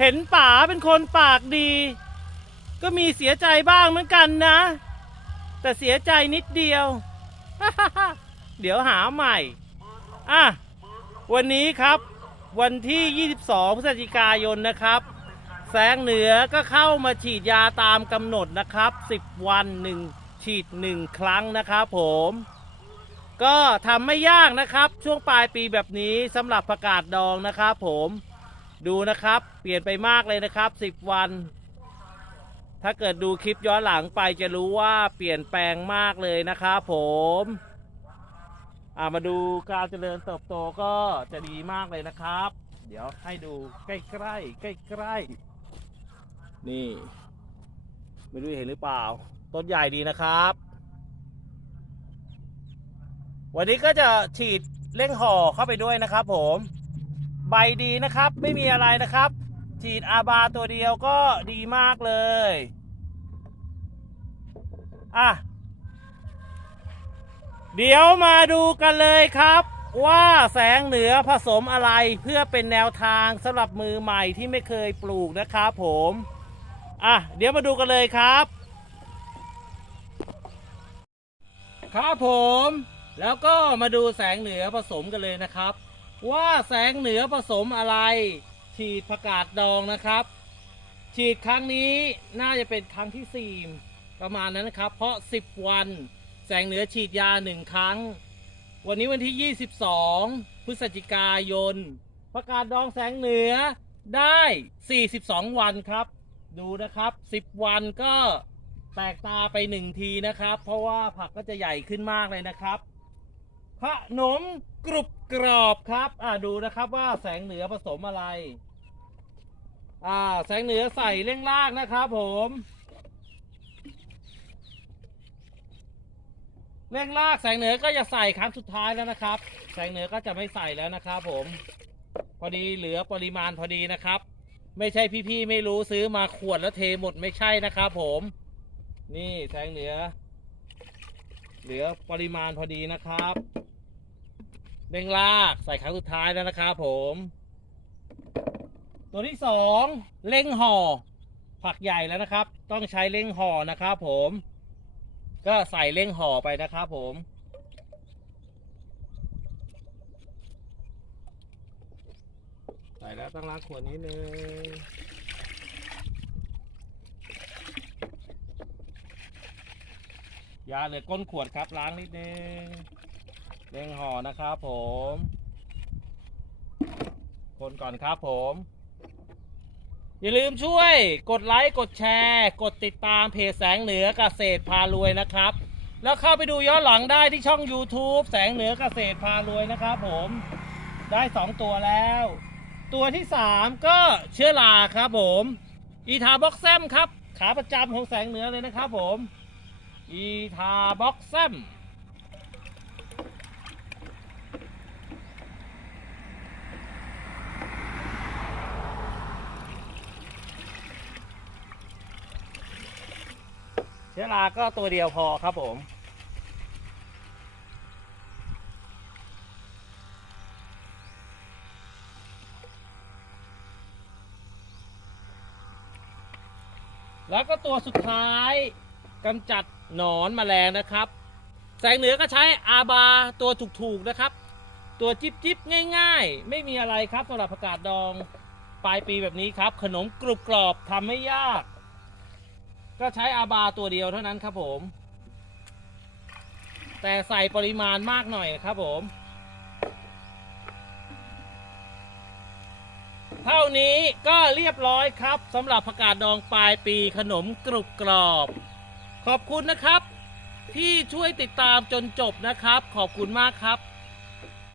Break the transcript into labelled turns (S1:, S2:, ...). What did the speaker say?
S1: เห็นป๋าเป็นคนปากดี ก็มีเสียใจบ้างเหมือนกันนะ แต่เสียใจนิดเดียว เดี๋ยวหาใหม่ อะ วันนี้ครับ วันที่ 22 พฤศจิกายนนะครับ แสงเหนือก็เข้ามาฉีดยาตามกำหนดนะครับ 10 วันหนึ่งฉีด 1 ครั้งนะครับผมก็ทำไม่ยากนะครับ ช่วงปลายปีแบบนี้สำหรับประกาศดองนะครับผม ดูนะครับ เปลี่ยนไปมากเลยนะครับ 10 วัน ถ้าเกิดดูคลิปย้อนหลังไปจะรู้ว่าเปลี่ยนแปลงมากเลยนะครับผมอ่ามาดูการเจริญเติบโตก็จะดีมากเลยนะครับ เดี๋ยวให้ดูใกล้ๆใกล้ๆนี่ ไม่รู้เห็นหรือเปล่า ต้นใหญ่ดีนะครับ วันนี้ก็จะฉีดเร่งห่อเข้าไปด้วยนะครับผม ใบดีนะครับ ไม่มีอะไรนะครับ ฉีดอาบาตัวเดียวก็ดีมากเลย อะ เดี๋ยวมาดูกันเลยครับ ว่าแสงเหนือผสมอะไรเพื่อเป็นแนวทางสำหรับมือใหม่ที่ไม่เคยปลูกนะครับผม อะ เดี๋ยวมาดูกันเลยครับ ครับผม แล้วก็มาดูแสงเหนือผสมกันเลยนะครับ ว่าแสงเหนือผสมอะไร ฉีดประกาศดองนะครับ ฉีดครั้งนี้น่าจะเป็นครั้งที่ 4 ประมาณนั้นนะครับ เพราะ 10 วันแสงเหนือฉีดยา 1 ครั้ง วันนี้วันที่ 22 พฤศจิกายนประกาศดองแสงเหนือได้ 42 วันครับ ดูนะครับ 10 วันก็แตกตาไปหนึ่งทีนะครับ เพราะว่าผักก็จะใหญ่ขึ้นมากเลยนะครับขนม กรุบกรอบครับ อ่าดูนะครับว่าแสงเหนือผสมอะไร อ่า แสงเหนือใส่เร่งลางนะครับ ผมเร่งลากแสงเหนือก็จะใส่ครั้งสุดท้ายแล้วนะครับ แสงเหนือก็จะไม่ใส่แล้วนะครับผม พอดีเหลือปริมาณพอดีนะครับ ไม่ใช่พี่ๆไม่รู้ซื้อมาขวดแล้วเทหมดไม่ใช่นะครับผม นี่แสงเหนือ เหลือปริมาณพอดีนะครับ เร่งลากใส่ครั้งสุดท้ายแล้วนะครับผม ตัวที่สองเร่งห่อผักใหญ่แล้วนะครับ ต้องใช้เร่งห่อนะครับผม ก็ใส่เร่งห่อไปนะครับผมใส่แล้วต้องล้างขวดนิดนึงยาเหลือก้นขวดครับล้างนิดนึง เร่งห่อนะครับผม คนก่อนครับผม อย่าลืมช่วย กดไลค์ กดแชร์ กดติดตามเพจแสงเหนือเกษตรพารวยนะครับ แล้วเข้าไปดูย้อนหลังได้ที่ช่อง YouTube แสงเหนือเกษตรพารวยนะครับผม ได้ 2 ตัวแล้ว ตัวที่ 3 ก็เชื้อราครับผม อีทาบ็อกแซมครับ ขาประจำของแสงเหนือเลยนะครับผม อีทาบ็อกแซม ชื้อราก็ตัวเดียวพอครับผม แล้วก็ตัวสุดท้ายกำจัดหนอนแมลงนะครับ แสงเหนือก็ใช้อาบาตัวถูกๆนะครับ ตัวจิบจิบๆง่ายๆ ไม่มีอะไรครับสำหรับผักกาดดองปลายปีแบบนี้ครับ ขนมกรุบกรอบทำไม่ยาก ก็ใช้อาบาตัวเดียวเท่านั้นครับผม แต่ใส่ปริมาณมากหน่อยครับผม เท่านี้ก็เรียบร้อยครับสำหรับผักกาดดองปลายปีขนมกรุบกรอบ ขอบคุณนะครับ ที่ช่วยติดตามจนจบนะครับ ขอบคุณมากครับ